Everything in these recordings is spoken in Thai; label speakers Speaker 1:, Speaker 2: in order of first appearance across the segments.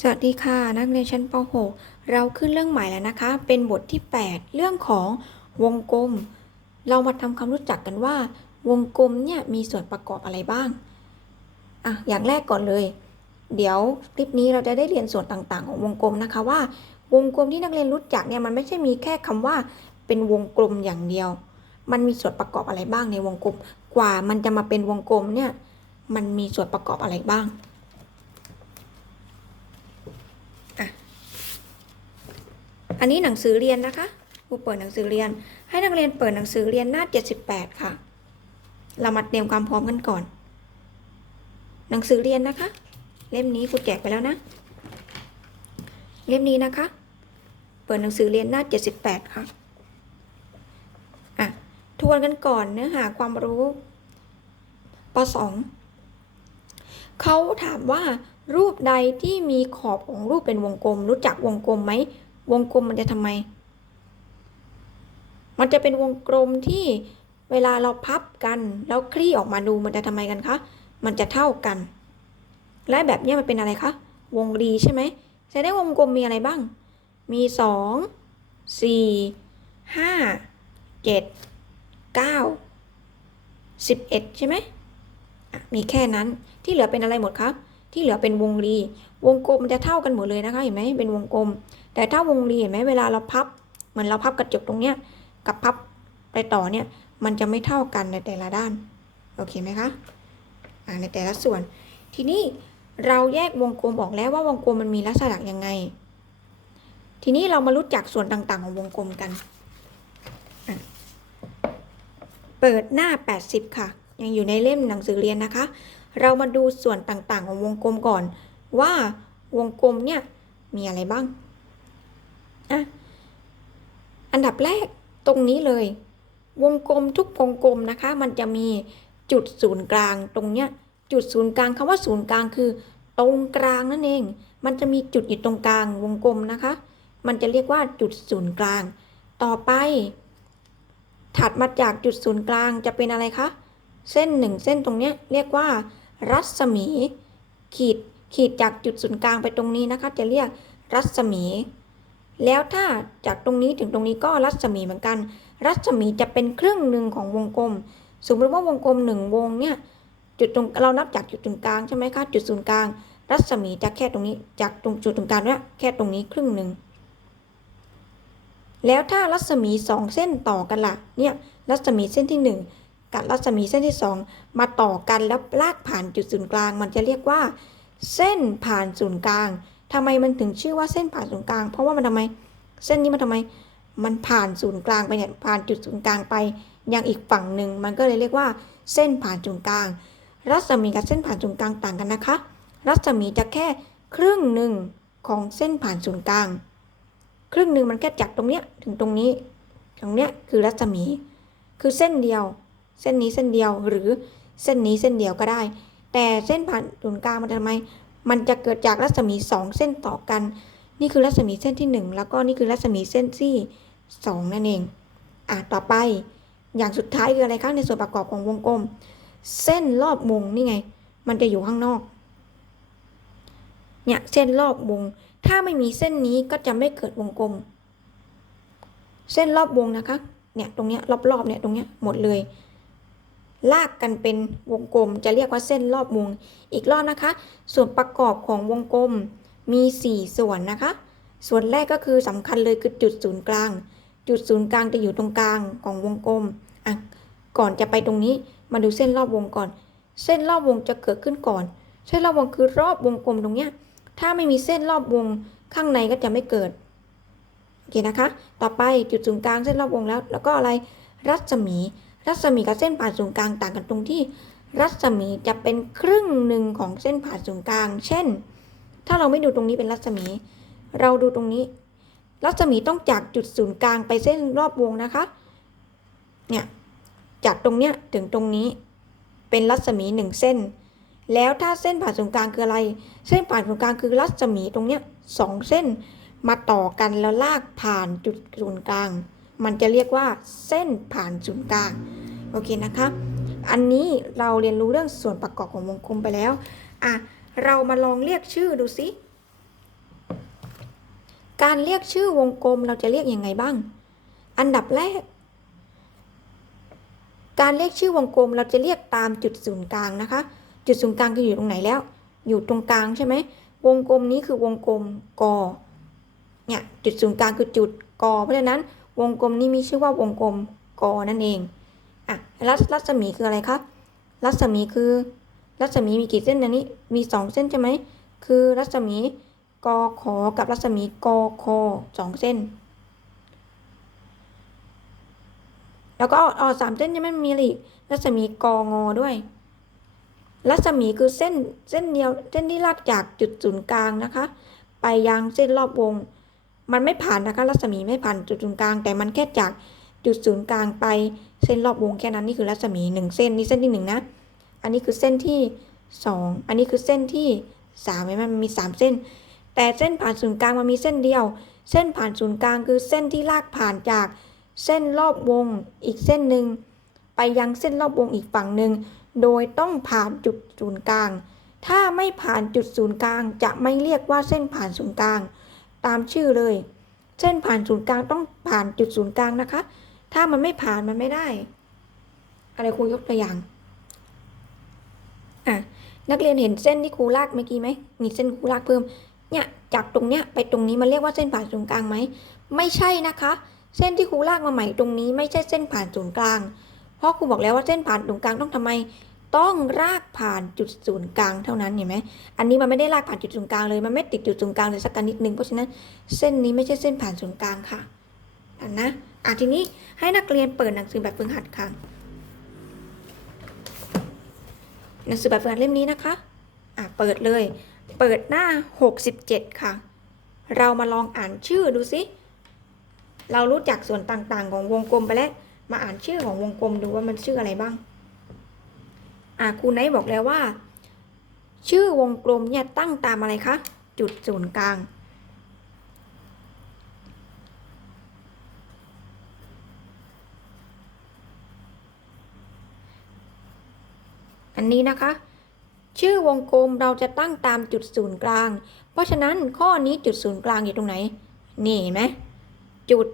Speaker 1: สวัสดีค่ะ นักเรียนชั้นป .6 เราขึ้นเรื่องใหม่แล้วนะคะ เป็นบทที่ 8 เรื่องของวงกลม เรามาทำความรู้จักกันว่า วงกลมเนี่ยมีส่วนประกอบอะไรบ้างอะอย่างแรกก่อนเลย เดี๋ยวคลิปนี้เราจะได้เรียนส่วนต่างๆ ของวงกลมนะคะว่า วงกลมที่นักเรียนรู้จักเนี่ยมันไม่ใช่มีแค่คำว่า เป็นวงกลมอย่างเดียว มันมีส่วนประกอบอะไรบ้างในวงกลม กว่ามันจะมาเป็นวงกลมเนี่ยมันมีส่วนประกอบอะไรบ้าง อันนี้หนังสือเรียนนะคะครูเปิดหนังสือเรียน ให้นักเรียนเปิดหนังสือเรียนหน้า 78 ค่ะ เรามาเตรียมความพร้อมกันก่อน หนังสือเรียนนะคะ เล่มนี้ครูแจกไปแล้วนะ เล่มนี้นะคะ เปิดหนังสือเรียนหน้า 78 ค่ะ อะ ทวนกันก่อนเนื้อหาความรู้ป .2 เขาถามว่ารูปใดที่มีขอบของรูปเป็นวงกลม รู้จักวงกลมไหม วงกลมมันจะทำไม มันจะเป็นวงกลมที่เวลาเราพับกันแล้วคลี่ออกมาดูมันจะทำไมกันคะ มันจะเท่ากัน และแบบนี้มันเป็นอะไรคะ วงรีใช่ไหมแสดงวงกลมมีอะไรบ้าง มีสองสี่ห้าเจ็ดเก้าสิบเอ็ดใช่ไหมอะมีแค่นั้น ที่เหลือเป็นอะไรหมดครับ ที่เหลือเป็นวงรี วงกลมมันจะเท่ากันหมดเลยนะคะ เห็นไหมเป็นวงกลม แต่ถ้าวงรีเห็นไหมเวลาเราพับ เหมือนเราพับกระจกตรงเนี้ยกับพับไปต่อเนี่ยมันจะไม่เท่ากันในแต่ละด้าน โอเคไหมคะในแต่ละส่วน ทีนี้เราแยกวงกลมออกแล้วว่าวงกลมมันมีลักษณะยังไง ทีนี้เรามารู้จักส่วนต่างๆ ของวงกลมกัน เปิดหน้า 80 ค่ะ ยังอยู่ในเล่มหนังสือเรียนนะคะ เรามาดูส่วนต่างๆ ของวงกลมก่อน ว่าวงกลมเนี่ยมีอะไรบ้าง อะอันดับแรกตรงนี้เลย วงกลมทุกวงกลมนะคะ มันจะมีจุดศูนย์กลางตรงเนี้ยจุดศูนย์กลางคำว่าศูนย์กลางคือ ตรงกลางนั่นเอง มันจะมีจุดอยู่ตรงกลางวงกลมนะคะ มันจะเรียกว่าจุดศูนย์กลาง ต่อไป ถัดมาจากจุดศูนย์กลางจะเป็นอะไรคะเส้นหนึ่งเส้นตรงเนี้ยเรียกว่า รัศมี ขีดขีดจากจุดศูนย์กลางไปตรงนี้นะคะ จะเรียกรัศมี แล้วถ้าจากตรงนี้ถึงตรงนี้ก็รัศมีเหมือนกัน รัศมีจะเป็นครึ่งหนึ่งของวงกลม สมมติว่าวงกลมหนึ่งวงเนี่ยจุดตรงเรานับจากจุดตรงกลางใช่ไหมคะจุดศูนย์กลาง รัศมีจะแค่ตรงนี้จากตรงจุดตรงกลางเนี่ยแค่ตรงนี้ครึ่งหนึ่งแล้วถ้ารัศมีสองเส้นต่อกันล่ะเนี่ยรัศมีเส้นที่หนึ่งกับรัศมีเส้นที่สองมาต่อกันแล้วลากผ่านจุดศูนย์กลาง มันจะเรียกว่า เส้นผ่านศูนย์กลาง ทำไมมันถึงชื่อว่าเส้นผ่านศูนย์กลาง เพราะว่ามันทำไม เส้นนี้มันทำไม มันผ่านศูนย์กลางไปเนี่ย ผ่านจุดศูนย์กลางไป ยังอีกฝั่งหนึ่ง มันก็เลยเรียกว่า เส้นผ่านศูนย์กลาง รัศมีกับเส้นผ่านศูนย์กลางต่างกันนะคะ รัศมีจะแค่ครึ่งหนึ่งของเส้นผ่านศูนย์กลาง ครึ่งหนึ่งมันแค่จากตรงเนี้ยถึงตรงนี้ ตรงเนี้ยคือรัศมี คือเส้นเดียว เส้นนี้เส้นเดียวหรือเส้นนี้เส้นเดียวก็ได้ แต่เส้นผ่านศูนย์กลางมันทำไม มันจะเกิดจากรัศมีสองเส้นต่อกัน นี่คือรัศมีเส้นที่หนึ่งแล้วก็นี่คือรัศมีเส้นที่สองนั่นเอง อะต่อไป อย่างสุดท้ายคืออะไรคะในส่วนประกอบของวงกลม เส้นรอบวงนี่ไง มันจะอยู่ข้างนอก เนี่ยเส้นรอบวง ถ้าไม่มีเส้นนี้ก็จะไม่เกิดวงกลม เส้นรอบวงนะคะ เนี่ยตรงเนี้ยรอบๆเนี่ยตรงเนี้ยหมดเลย ลากกันเป็นวงกลม จะเรียกว่าเส้นรอบวง อีกรอบนะคะ ส่วนประกอบของวงกลมมี 4 ส่วนนะคะ ส่วนแรกก็คือสำคัญเลยคือจุดศูนย์กลาง จุดศูนย์กลางจะอยู่ตรงกลางของวงกลมอะก่อนจะไปตรงนี้มาดูเส้นรอบวงก่อน เส้นรอบวงจะเกิดขึ้นก่อน เส้นรอบวงคือรอบวงกลมตรงเนี้ย ถ้าไม่มีเส้นรอบวงข้างในก็จะไม่เกิดโอเคนะคะ ต่อไปจุดศูนย์กลางเส้นรอบวงแล้ว แล้วก็อะไรรัศมี รัศมีกับเส้นผ่านศูนย์กลางต่างกันตรงที่ รัศมีจะเป็นครึ่งหนึ่งของเส้นผ่านศูนย์กลาง เช่น ถ้าเราไม่ดูตรงนี้เป็นรัศมี เราดูตรงนี้ รัศมีต้องจากจุดศูนย์กลางไปเส้นรอบวงนะคะ เนี่ยจากตรงเนี้ยถึงตรงนี้เป็นรัศมีหนึ่งเส้น แล้วถ้าเส้นผ่านศูนย์กลางคืออะไร เส้นผ่านศูนย์กลางคือรัศมีตรงเนี้ยสองเส้นมาต่อกันแล้วลากผ่านจุดศูนย์กลาง มันจะเรียกว่าเส้นผ่านศูนย์กลาง โอเคนะคะ อันนี้เราเรียนรู้เรื่องส่วนประกอบของวงกลมไปแล้ว อะ เรามาลองเรียกชื่อดูสิ การเรียกชื่อวงกลมเราจะเรียกยังไงบ้าง อันดับแรก การเรียกชื่อวงกลมเราจะเรียกตามจุดศูนย์กลางนะคะ จุดศูนย์กลางคืออยู่ตรงไหนแล้ว อยู่ตรงกลางใช่ไหม วงกลมนี้คือวงกลมกอเนี่ยจุดศูนย์กลางคือจุดกอเพราะฉะนั้น วงกลมนี้มีชื่อว่าวงกลมกอนั่นเองอะรัศรัศมีคืออะไรครับ รัศมีคือ รัศมีมีกี่เส้นอันนี้ มีสองเส้นใช่ไหม คือรัศมีกอขอกับรัศมีกอคอสองเส้น แล้วก็อ๋อสามเส้นใช่ไหมมีอะไรอีก รัศมีกองอด้วย รัศมีคือเส้นเส้นเดียวเส้นที่ลากจากจุดศูนย์กลางนะคะ ไปยังเส้นรอบวง มันไม่ผ่านนะคะรัศมีไม่ผ่านจุดศูนย์กลาง แต่มันแค่จากจุดศูนย์กลางไปเส้นรอบวงแค่นั้นนี่คือรัศมีหนึ่งเส้นนี่เส้นที่หนึ่งนะอันนี้คือเส้นที่สองอันนี้คือเส้นที่สามเห็นไหมมันมีสามเส้น แต่เส้นผ่านศูนย์กลางมันมีเส้นเดียว เส้นผ่านศูนย์กลางคือเส้นที่ลากผ่านจากเส้นรอบวงอีกเส้นหนึ่งไปยังเส้นรอบวงอีกฝั่งหนึ่งโดยต้องผ่านจุดศูนย์กลาง ถ้าไม่ผ่านจุดศูนย์กลาง จะไม่เรียกว่าเส้นผ่านศูนย์กลาง ตามชื่อเลย เส้นผ่านศูนย์กลางต้องผ่านจุดศูนย์กลางนะคะ ถ้ามันไม่ผ่านมันไม่ได้ อะไรครูยกตัวอย่างอะนักเรียนเห็นเส้นที่ครูลากเมื่อกี้ไหมมีเส้นครูลากเพิ่ม เนี่ยจากตรงเนี้ยไปตรงนี้มันเรียกว่าเส้นผ่านศูนย์กลางไหม ไม่ใช่นะคะ เส้นที่ครูลากมาใหม่ตรงนี้ไม่ใช่เส้นผ่านศูนย์กลาง เพราะครูบอกแล้วว่าเส้นผ่านศูนย์กลางต้องทำไม ต้องรากผ่านจุดศูนย์กลางเท่านั้นเห็นไหมอันนี้มันไม่ได้รากผ่านจุดศูนย์กลางเลย มันไม่ติดจุดศูนย์กลางเลยสักนิดนึง เพราะฉะนั้นเส้นนี้ไม่ใช่เส้นผ่านศูนย์กลางค่ะอะนะอะทีนี้ให้นักเรียนเปิดหนังสือแบบฝึกหัดค่ะ หนังสือแบบฝึกหัดเล่มนี้นะคะ อะเปิดเลย เปิดหน้า 67 ค่ะ เรามาลองอ่านชื่อดูสิ เรารู้จักส่วนต่างๆ ของวงกลมไปแล้ว มาอ่านชื่อของวงกลมดูว่ามันชื่ออะไรบ้าง อะครูไนท์บอกแล้วว่า ชื่อวงกลมเนี่ยตั้งตามอะไรคะจุดศูนย์กลาง อันนี้นะคะ ชื่อวงกลมเราจะตั้งตามจุดศูนย์กลาง เพราะฉะนั้นข้อนี้จุดศูนย์กลางอยู่ตรงไหน นี่เห็นไหมจุด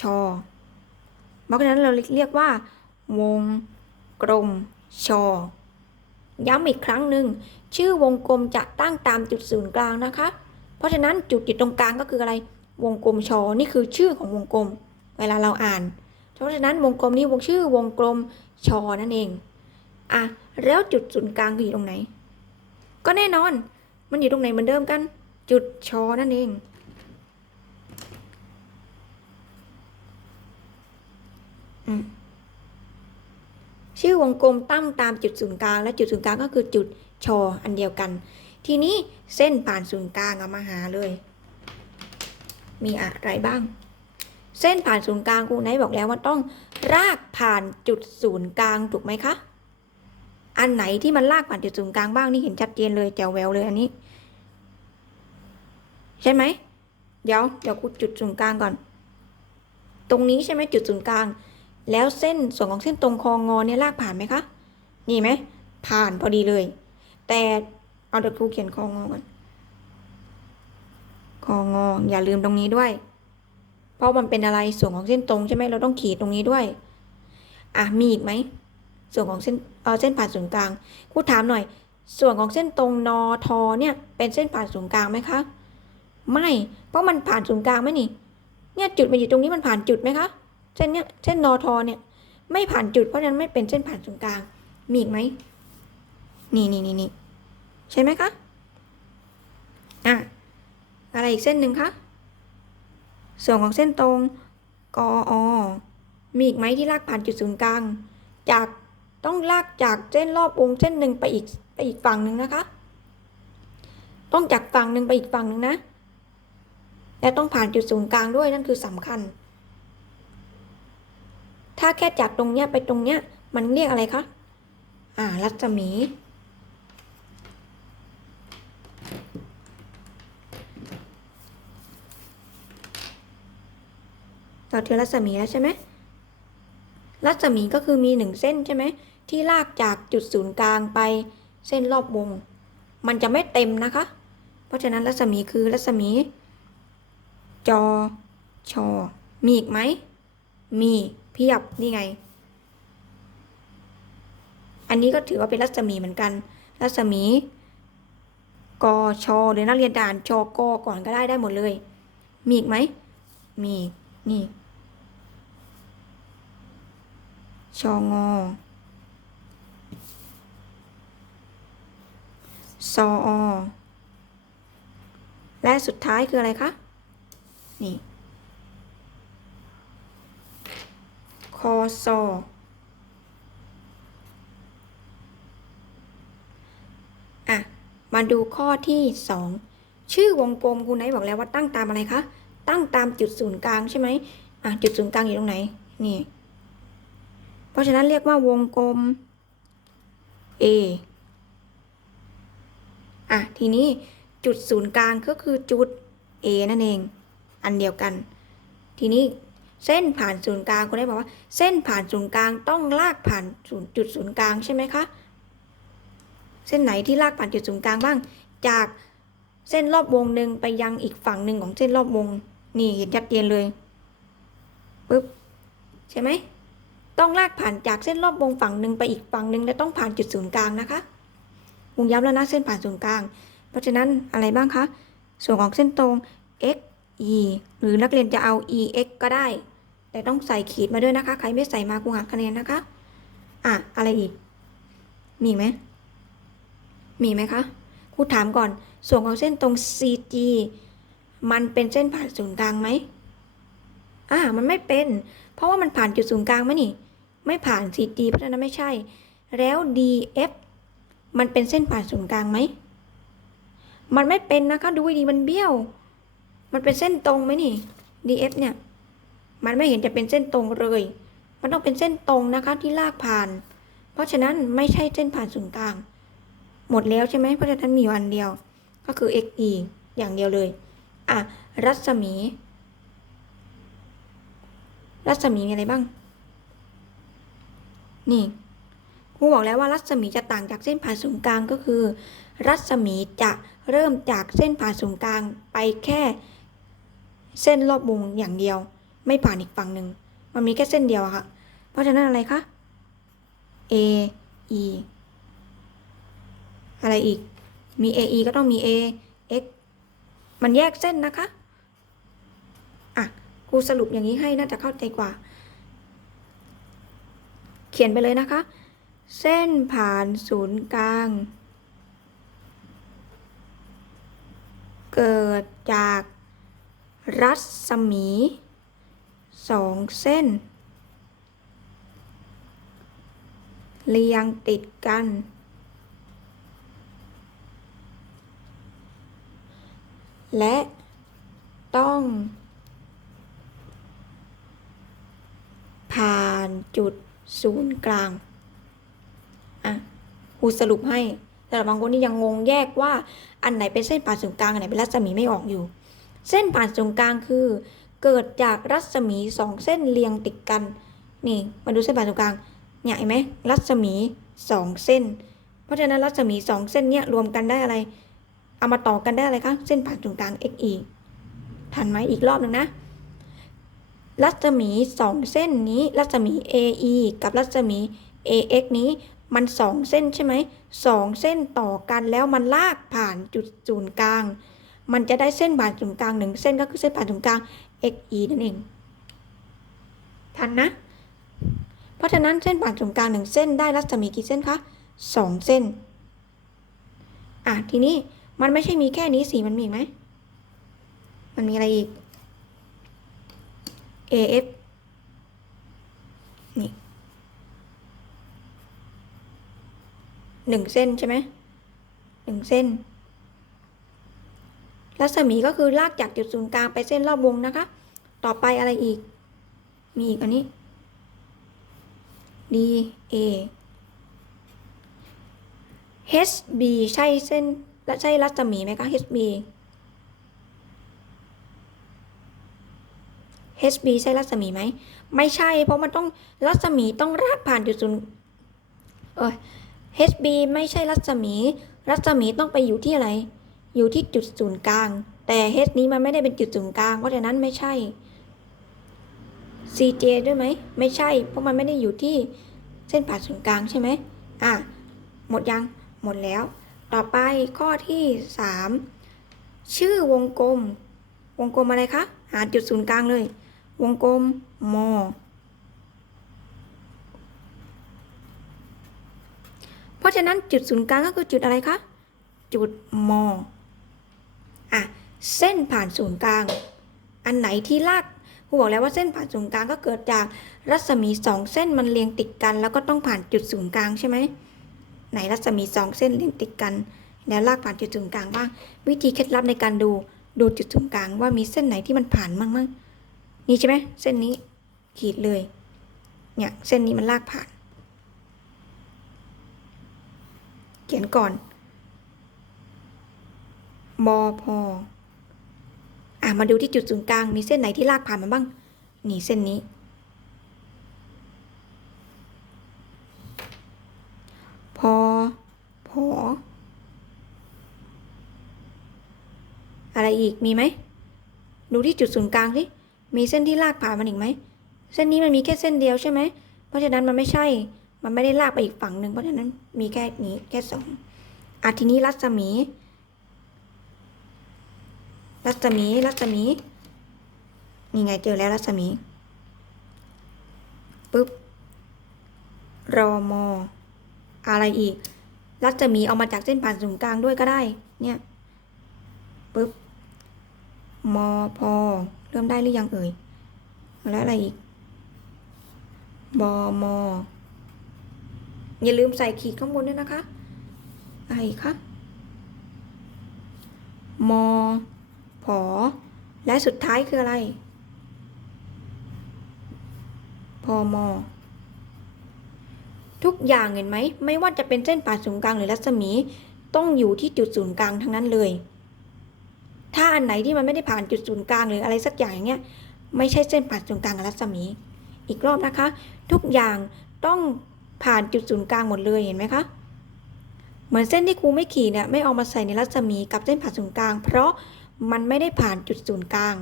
Speaker 1: ชอเพราะฉะนั้นเราเรียกว่า วงกลม ชอ ย้ำอีกครั้งหนึ่ง ชื่อวงกลมจะตั้งตามจุดศูนย์กลางนะคะ เพราะฉะนั้นจุดอยู่ตรงกลางก็คืออะไร วงกลมชอ นี่คือชื่อของวงกลม เวลาเราอ่าน เพราะฉะนั้นวงกลมนี้วงชื่อวงกลมชอนั่นเอง อะ แล้วจุดศูนย์กลางคืออยู่ตรงไหน ก็แน่นอน มันอยู่ตรงไหนเหมือนเดิมกัน จุดชอนั่นเองอืม ชื่อวงกลมตั้งตามจุดศูนย์กลาง และจุดศูนย์กลางก็คือจุดชออันเดียวกัน ทีนี้เส้นผ่านศูนย์กลางเอามาหาเลย มีอะไรบ้าง เส้นผ่านศูนย์กลางครูไนท์บอกแล้วว่าต้องรากผ่านจุดศูนย์กลางถูกไหมคะ อันไหนที่มันลากผ่านจุดศูนย์กลางบ้างนี่เห็นชัดเจนเลยแจวแววเลยอันนี้ ใช่ไหมเดี๋ยวเดี๋ยวครูจุดศูนย์กลางก่อน ตรงนี้ใช่ไหมจุดศูนย์กลาง แล้วเส้นส่วนของเส้นตรงคองอเนี่ยลากผ่านไหมคะ นี่ไหม ผ่านพอดีเลย แต่เอาเดี๋ยวครูเขียนคองอก่อนคองออย่าลืมตรงนี้ด้วย เพราะมันเป็นอะไรส่วนของเส้นตรงใช่ไหมเราต้องขีดตรงนี้ด้วย อะมีอีกไหมส่วนของเส้นเออเส้นผ่านศูนย์กลางครูถามหน่อย ส่วนของเส้นตรงนอทอเนี่ยเป็นเส้นผ่านศูนย์กลางไหมคะไม่ เพราะมันผ่านศูนย์กลางไหมนี่ เนี่ยจุดมันอยู่ตรงนี้มันผ่านจุดไหมคะ เส้นเนี้ยเส้นนอทอเนี่ย ไม่ผ่านจุดเพราะฉะนั้นไม่เป็นเส้นผ่านศูนย์กลาง มีอีกไหมนี่นี่นี่นี่ใช่ไหมคะอะอะไรอีกเส้นหนึ่งคะส่วนของเส้นตรงกออมีอีกไหมที่ลากผ่านจุดศูนย์กลาง จากต้องลากจากเส้นรอบวงเส้นหนึ่งไปอีกไปอีกฝั่งหนึ่งนะคะ ต้องจากฝั่งหนึ่งไปอีกฝั่งหนึ่งนะและต้องผ่านจุดศูนย์กลางด้วยนั่นคือสำคัญ ถ้าแค่จากตรงเนี้ยไปตรงเนี้ย มันเรียกอะไรคะ อ่า รัศมี เราเจอรัศมีแล้วใช่ไหมรัศมีก็คือมีหนึ่งเส้นใช่ไหมที่ลากจากจุดศูนย์กลางไปเส้นรอบวง มันจะไม่เต็มนะคะ เพราะฉะนั้นรัศมีคือรัศมี จอ ชอ มีอีกไหม มี เพียบนี่ไง อันนี้ก็ถือว่าเป็นรัศมีเหมือนกัน รัศมีกอชอหรือนักเรียนด่านชอกอก่อนก็ได้ได้หมดเลย มีอีกไหม มีนี่ชองอซออและสุดท้ายคืออะไรคะ นี่ คอซออะ มาดูข้อที่สองชื่อวงกลมคุณไนบอกแล้วว่าตั้งตามอะไรคะ ตั้งตามจุดศูนย์กลางใช่ไหมอะ จุดศูนย์กลางอยู่ตรงไหน นี่ เพราะฉะนั้นเรียกว่าวงกลม A อะ ทีนี้จุดศูนย์กลางก็คือจุด A นั่นเอง อันเดียวกัน ทีนี้ เส้นผ่านศูนย์กลางคุณได้บอกว่า เส้นผ่านศูนย์กลางต้องลากผ่านศูนย์จุดศูนย์กลางใช่ไหมคะเส้นไหนที่ลากผ่านจุดศูนย์กลางบ้าง จากเส้นรอบวงหนึ่งไปยังอีกฝั่งหนึ่งของเส้นรอบวงนี่เห็นชัดเจนเลยปึ๊บใช่ไหมต้องลากผ่านจากเส้นรอบวงฝั่งหนึ่งไปอีกฝั่งหนึ่งและต้องผ่านจุดศูนย์กลางนะคะวงย้ำแล้วนะเส้นผ่านศูนย์กลาง เพราะฉะนั้นอะไรบ้างคะส่วนของเส้นตรง x e หรือนักเรียนจะเอา e x ก็ได้ แต่ต้องใส่ขีดมาด้วยนะคะ ใครไม่ใส่มาครูหักคะแนนนะคะ อะ อะไรอีก มีไหม มีไหมคะ ครูถามก่อน ส่วนของเส้นตรง CG มันเป็นเส้นผ่านศูนย์กลางไหม อ่า มันไม่เป็น เพราะว่ามันผ่านจุดศูนย์กลางไหมนี่ ไม่ผ่าน CG เพราะฉะนั้นไม่ใช่ แล้ว DF มันเป็นเส้นผ่านศูนย์กลางไหม มันไม่เป็นนะคะ ดูดีมันเบี้ยว มันเป็นเส้นตรงไหมนี่ DF เนี่ย มันไม่เห็นจะเป็นเส้นตรงเลย มันต้องเป็นเส้นตรงนะคะที่ลากผ่าน เพราะฉะนั้นไม่ใช่เส้นผ่านศูนย์กลาง หมดแล้วใช่ไหมเพราะฉะนั้นมีอันเดียว ก็คือ xe อย่างเดียวเลย อะ รัศมี รัศมีมีอะไรบ้าง นี่ครูบอกแล้วว่ารัศมีจะต่างจากเส้นผ่านศูนย์กลางก็คือ รัศมีจะเริ่มจากเส้นผ่านศูนย์กลางไปแค่ เส้นรอบวงอย่างเดียว ไม่ผ่านอีกฝั่งหนึ่ง มันมีแค่เส้นเดียวอะค่ะ เพราะฉะนั้นอะไรคะ A E อะไรอีก มี A E ก็ต้องมี A X มันแยกเส้นนะคะ อะครูสรุปอย่างนี้ให้น่าจะเข้าใจกว่า เขียนไปเลยนะคะ เส้นผ่านศูนย์กลาง เกิดจากรัศมี สองเส้น เรียงติดกัน และต้อง ผ่านจุดศูนย์กลาง อะครูสรุปให้แต่บางคนที่ยังงงแยกว่า อันไหนเป็นเส้นผ่านศูนย์กลาง อันไหนเป็นรัศมีไม่ออกอยู่ เส้นผ่านศูนย์กลางคือ เกิดจากรัศมีสองเส้นเรียงติดกัน นี่มาดูเส้นผ่านศูนย์กลางเนี่ยเห็นไหมรัศมีสองเส้น เพราะฉะนั้นรัศมีสองเส้นเนี่ยรวมกันได้อะไร เอามาต่อกันได้อะไรคะเส้นผ่านศูนย์กลาง xe ทันไหมอีกรอบหนึ่งนะ รัศมีสองเส้นนี้ รัศมี AE กับรัศมี AX นี้มันสองเส้นใช่ไหมสองเส้นต่อกันแล้วมันลากผ่านจุดศูนย์กลาง มันจะได้เส้นผ่านศูนย์กลางหนึ่งเส้นก็คือเส้นผ่านศูนย์กลาง XE นั่นเอง ทันนะ เพราะฉะนั้นเส้นผ่านศูนย์กลางหนึ่งเส้นได้รัศมีกี่เส้นคะสองเส้น อะทีนี้มันไม่ใช่มีแค่นี้สิมันมีไหม มันมีอะไรอีก AF นี่หนึ่งเส้นใช่ไหมหนึ่งเส้น รัศมีก็คือลากจากจุดศูนย์กลางไปเส้นรอบวงนะคะ ต่อไปอะไรอีก มีอีกอันนี้ D A H B ใช่เส้นและใช่รัศมีไหมคะ H B HB ใช่รัศมีไหม ไม่ใช่ เพราะมันต้องรัศมีต้องรากผ่านจุดศูนย์เออ HB ไม่ใช่รัศมี รัศมีต้องไปอยู่ที่อะไร อยู่ที่จุดศูนย์กลาง แต่ h นี้มันไม่ได้เป็นจุดศูนย์กลาง เพราะฉะนั้นไม่ใช่ cj ด้วยไหม ไม่ใช่ เพราะมันไม่ได้อยู่ที่เส้นผ่าศูนย์กลางใช่ไหมอะ หมดยัง หมดแล้ว ต่อไปข้อที่สามชื่อวงกลม วงกลมอะไรคะ หาจุดศูนย์กลางเลย วงกลมมเพราะฉะนั้นจุดศูนย์กลางก็คือจุดอะไรคะ จุดมอะเส้นผ่านศูนย์กลาง อันไหนที่ลากครูบอกแล้วว่าเส้นผ่านศูนย์กลางก็เกิดจากรัศมีสองเส้นมันเรียงติดกัน แล้วก็ต้องผ่านจุดศูนย์กลางใช่ไหมไหนรัศมีสองเส้นเรียงติดกันแล้วลากผ่านจุดศูนย์กลางบ้าง วิธีเคล็ดลับในการดูดูจุดศูนย์กลางว่ามีเส้นไหนที่มันผ่านมั่งมั่งนี่ใช่ไหมเส้นนี้ขีดเลยเนี่ยเส้นนี้มันลากผ่าน เขียนก่อน บอพออะมาดูที่จุดศูนย์กลาง มีเส้นไหนที่ลากผ่านมาบ้าง นี่เส้นนี้ พอ พอ อะไรอีก มีไหม ดูที่จุดศูนย์กลางสิ มีเส้นที่ลากผ่านมันอีกไหม เส้นนี้มันมีแค่เส้นเดียวใช่ไหม เพราะฉะนั้นมันไม่ใช่ มันไม่ได้ลากไปอีกฝั่งหนึ่ง เพราะฉะนั้นมีแค่นี้แค่สองอะทีนี้รัศมี รัศมี รัศมี นี่ไงเจอแล้วรัศมี ปึ๊บ รอมอ อะไรอีก รัศมีเอามาจากเส้นผ่านศูนย์กลางด้วยก็ได้ เนี่ย ปึ๊บ มอพอ เริ่มได้หรือยังเอ่ย แล้วอะไรอีก บอมอ อย่าลืมใส่ขีดข้างบนด้วยนะคะ อะไรอีกคะ มอ ผอ และสุดท้ายคืออะไร พอมอทุกอย่างเห็นไหม ไม่ว่าจะเป็นเส้นผ่าศูนย์กลางหรือรัศมี ต้องอยู่ที่จุดศูนย์กลางทั้งนั้นเลย ถ้าอันไหนที่มันไม่ได้ผ่านจุดศูนย์กลางหรืออะไรสักอย่างอย่างเงี้ย ไม่ใช่เส้นผ่าศูนย์กลางกับรัศมี อีกรอบนะคะ ทุกอย่างต้องผ่านจุดศูนย์กลางหมดเลยเห็นไหมคะ เหมือนเส้นที่ครูไม่ขีดเนี่ยไม่เอามาใส่ในรัศมีกับเส้นผ่าศูนย์กลาง เพราะ มันไม่ได้ผ่านจุดศูนย์กลาง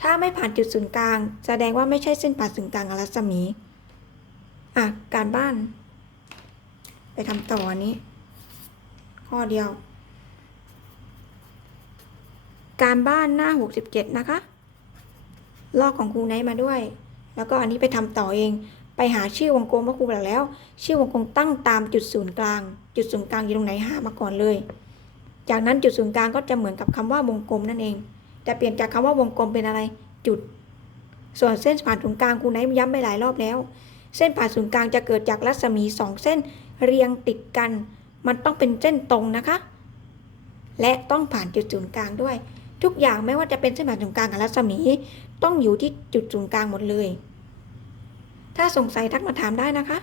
Speaker 1: ถ้าไม่ผ่านจุดศูนย์กลาง แสดงว่าไม่ใช่เส้นผ่านศูนย์กลางกับรัศมี อะ การบ้าน ไปทำต่ออันนี้ ข้อเดียว การบ้านหน้า 67 นะคะ ลอกของครูไนท์มาด้วย แล้วก็อันนี้ไปทำต่อเอง ไปหาชื่อวงกลมว่าครูบอกแล้ว ชื่อวงกลมตั้งตามจุดศูนย์กลาง จุดศูนย์กลางอยู่ตรงไหนหามาก่อนเลย จากนั้นจุดศูนย์กลางก็จะเหมือนกับคำว่าวงกลมนั่นเอง แต่เปลี่ยนจากคำว่าวงกลมเป็นอะไร จุด ส่วนเส้นผ่านศูนย์กลางครูไนท์ย้ำไปหลายรอบแล้ว เส้นผ่านศูนย์กลางจะเกิดจากรัศมีสองเส้นเรียงติดกัน มันต้องเป็นเส้นตรงนะคะ และต้องผ่านจุดศูนย์กลางด้วย ทุกอย่างไม่ว่าจะเป็นเส้นผ่านศูนย์กลางกับรัศมี ต้องอยู่ที่จุดศูนย์กลางหมดเลย ถ้าสงสัยทักมาถามได้นะคะ